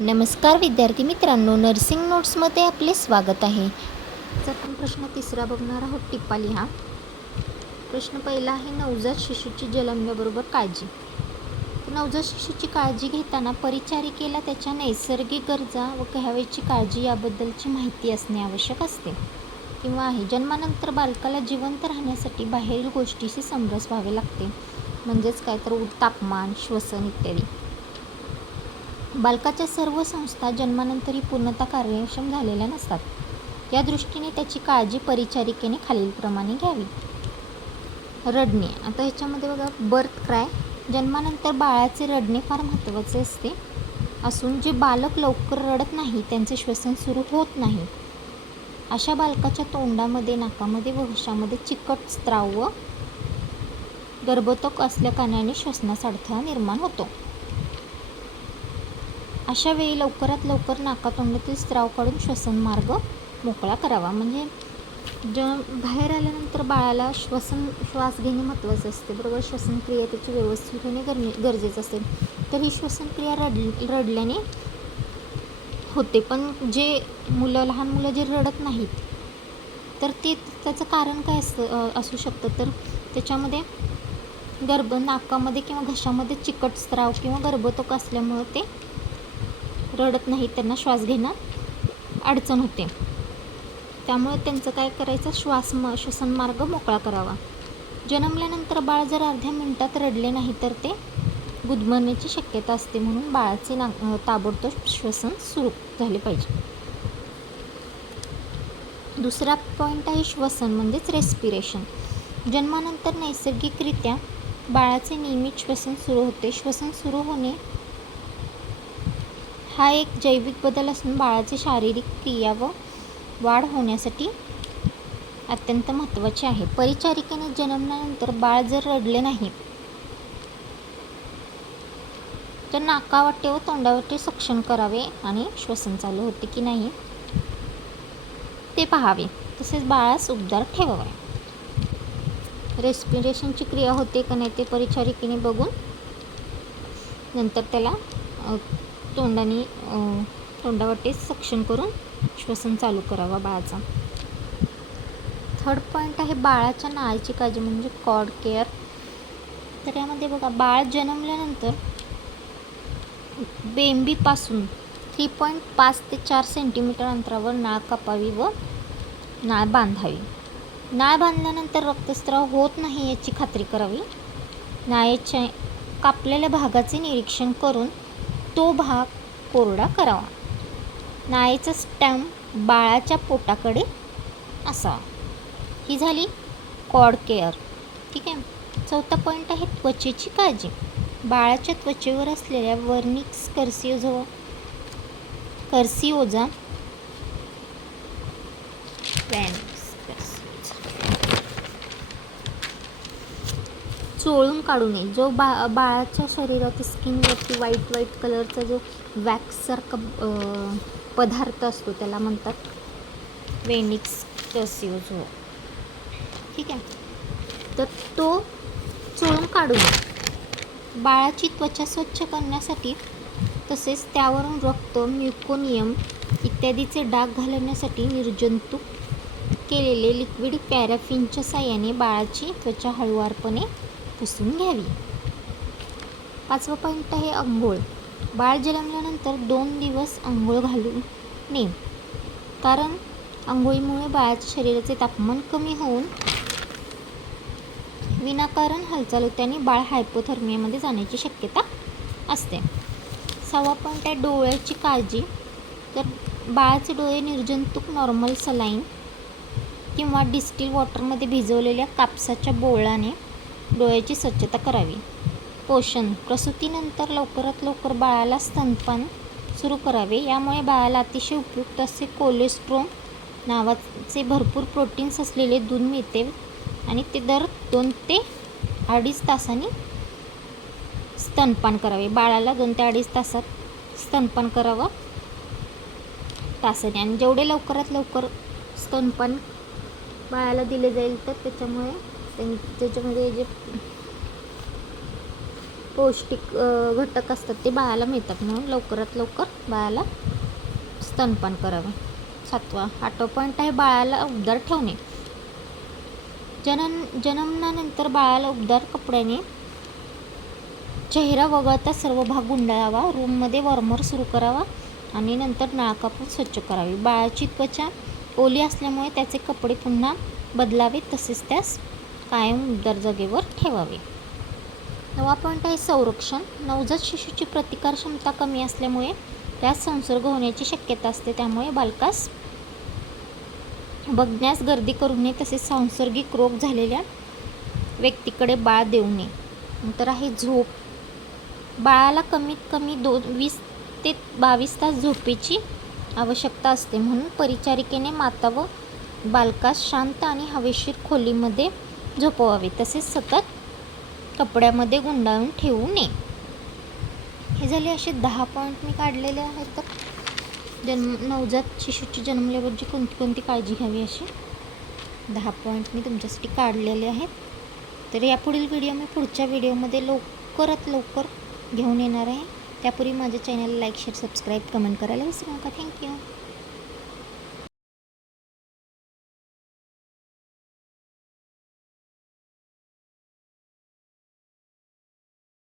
नमस्कार विद्यार्थी मित्रांनो, नर्सिंग नोट्समध्ये आपले स्वागत आहे. आपण प्रश्न 3 बघणार आहोत. टिप्पा लिहा. प्रश्न पहिला आहे, नवजात शिशूची जन्मल्याबरोबर काळजी. नवजात शिशूची काळजी घेताना परिचारिकेला त्याच्या नैसर्गिक गरजा व घ्यावयाची काळजी याबद्दलची माहिती असणे आवश्यक असते किंवा आहे. जन्मानंतर बालकाला जिवंत राहण्यासाठी बाहेरील गोष्टीशी समरस व्हावे लागते, म्हणजेच काय तर तापमान, श्वसन इत्यादी. बालकाच्या सर्व संस्था जन्मानंतरही पूर्णतः कार्यक्षम झालेल्या नसतात. या दृष्टीने त्याची काळजी परिचारिकेने खालीलप्रमाणे घ्यावी. रडणे. आता ह्याच्यामध्ये बघा, बर्थ क्राय. जन्मानंतर बाळाचे रडणे फार महत्त्वाचे असून जे बालक लवकर रडत नाही त्यांचे श्वसन सुरू होत नाही, अशा बालकाच्या तोंडामध्ये, नाकामध्ये व घशामध्ये चिकट स्त्राव व गर्भतोक असल्या कारणाने श्वसनास अडथळा निर्माण होतो. अशा वेळी लवकरात लवकर नाकातोंडातील स्त्राव काढून श्वसन मार्ग मोकळा करावा. म्हणजे बाहेर आल्यानंतर बाळाला श्वास घेणे महत्त्वाचे असते, बरोबर. श्वसनक्रिया त्याची व्यवस्थित होणे गरजेचं असते. तर ही श्वसनक्रिया रडल्याने होते. पण जे लहान मुलं जे रडत नाहीत, तर त्याचं कारण काय असू शकतं, तर त्याच्यामध्ये नाकामध्ये किंवा घशामध्ये चिकट स्त्राव किंवा गर्भतोक असल्यामुळं ते रडत नाही, त्यांना श्वास घेण्यात अडचण होते. त्यामुळे त्यांचं काय करायचं, श्वसन मार्ग मोकळा करावा. जन्मल्यानंतर बाळ जर अर्ध्या मिनिटात रडले नाही तर ते गुदमरण्याची शक्यता असते, म्हणून बाळाचे ताबडतोब श्वसन सुरू झाले पाहिजे. दुसरा पॉईंट आहे श्वसन, म्हणजेच रेस्पिरेशन. जन्मानंतर नैसर्गिकरित्या बाळाचे नियमित श्वसन सुरू होते. श्वसन सुरू होणे हा एक जैविक बदल असून बाळाची शारीरिक क्रिया व वाढ होण्यासाठी अत्यंत महत्त्वाचे आहे. परिचारिकेने जन्मल्यानंतर बाळ जर रडले नाही तर नाकावाटे व तोंडावाटे सक्शन करावे आणि श्वसन चालू होते की नाही ते पाहावे. तसेच बाळास उबदार ठेवावे. रेस्पिरेशनची क्रिया होते का नाही ते परिचारिकेने बघून नंतर त्याला तोंडावाटे सक्शन करून श्वसन चालू करावा बाळाचा. थर्ड पॉईंट आहे बाळाच्या नाळीची काळजी, म्हणजे कॉर्ड केअर. तर यामध्ये बघा, बाळ जन्मल्यानंतर बेंबीपासून 3.5 ते 4 सेंटीमीटर अंतरावर नाळ कापावी व नाळ बांधावी. नाळ बांधल्यानंतर रक्तस्राव होत नाही याची खात्री करावी. नाळेच्या कापलेल्या भागाचे निरीक्षण करून तो भाग कोरडा करावा. नाळेचा स्टॅम बाळाच्या पोटाकडे असावा. ही झाली कॉर्ड केअर. ठीक आहे. चौथा पॉईंट आहे त्वचेची काळजी. बाळाच्या त्वचेवर असलेल्या वर्निक्स कर्सिओजा चोळून काढू नये. जो बाळाच्या शरीरात स्किनवरती व्हाईट कलरचा जो वॅक्ससारखा पदार्थ असतो त्याला म्हणतात वेनिक्स कर्सिओजा. ठीक आहे. तर तो चोळून काढू नये. बाळाची त्वचा स्वच्छ करण्यासाठी तसेच त्यावरून रक्त, म्युकोनियम इत्यादीचे डाग घालवण्यासाठी निर्जंतुक केलेले लिक्विड पॅराफिनच्या साहाय्याने बाळाची त्वचा हळूवारपणे पुसून घ्यावी. 5वा पॉईंट आहे अंघोळ. बाळ जन्मल्यानंतर 2 दिवस अंघोळ घालू नये, कारण अंघोळीमुळे बाळाच्या शरीराचे तापमान कमी होऊन विनाकारण हालचाल होते बाळ हायपोथर्मियामध्ये जाण्याची शक्यता असते. 6वा पॉईंट आहे डोळ्याची काळजी. तर बाळाचे डोळे निर्जंतुक नॉर्मल सलाईन किंवा डिस्टिल वॉटरमध्ये भिजवलेल्या कापसाच्या बोळाने डोळ्याची स्वच्छता करावी. पोषण. प्रसूतीनंतर लवकरात लवकर बाळाला स्तनपान सुरू करावे. यामुळे बाळाला अतिशय उपयुक्त असे कोलेस्ट्रॉल नावाचे भरपूर प्रोटीन्स असलेले दूध मिळते आणि ते दर 2 ते 2.5 तासांनी स्तनपान करावे. बाळाला 2 ते 2.5 तासात स्तनपान करावं तासाने. आणि जेवढे लवकरात लवकर स्तनपान बाळाला दिले जाईल तर त्याच्यामध्ये जे पौष्टिक घटक असतात ते बाळाला मिळतात, म्हणून लवकरात लवकर बाळाला स्तनपान करावे. 8वा पॉईंट आहे बाळाला उबदार ठेवणे. जन्मल्यानंतर बाळाला उबदार कपड्याने चेहरा वगळता सर्व भाग गुंडाळावा. रूममध्ये वॉर्मर सुरू करावा आणि नंतर नळा कापून स्वच्छ करावी. बाळाची त्वचा ओली असल्यामुळे त्याचे कपडे पुन्हा बदलावे, तसेच त्यास कायम उबदार जागेवर ठेवावे. 9वा पॉईंट आहे संरक्षण. नवजात शिशूची प्रतिकार क्षमता कमी असल्यामुळे त्यास संसर्ग होण्याची शक्यता असते, त्यामुळे बालकास बघण्यास गर्दी करू नये, तसेच सांसर्गिक रोग झालेल्या व्यक्तीकडे बाळ देऊ नये. नंतर आहे झोप. बाळाला कमीत कमी 20 ते 22 तास झोपेची आवश्यकता असते, म्हणून परिचारिकेने माता व बालकास शांत आणि हवेशीर खोलीमध्ये झोपवावे, तसेच सतत कपड्यामध्ये गुंडाळून ठेवू नये. हे झाले असे 10 पॉईंट मी काढलेले आहेत. तर नवजात शिशूची जन्मल्यावरची कोणती काळजी घ्यावी असे 10 पॉईंट मी तुमच्यासाठी काढलेले आहेत. तर यापुढील व्हिडिओ मी पुढच्या व्हिडिओमध्ये लवकरात लवकर घेऊन येणार आहे. त्यापूर्वी माझ्या चॅनलला लाईक, शेअर, सबस्क्राईब, कमेंट करायला विसरू नका. थँक्यू.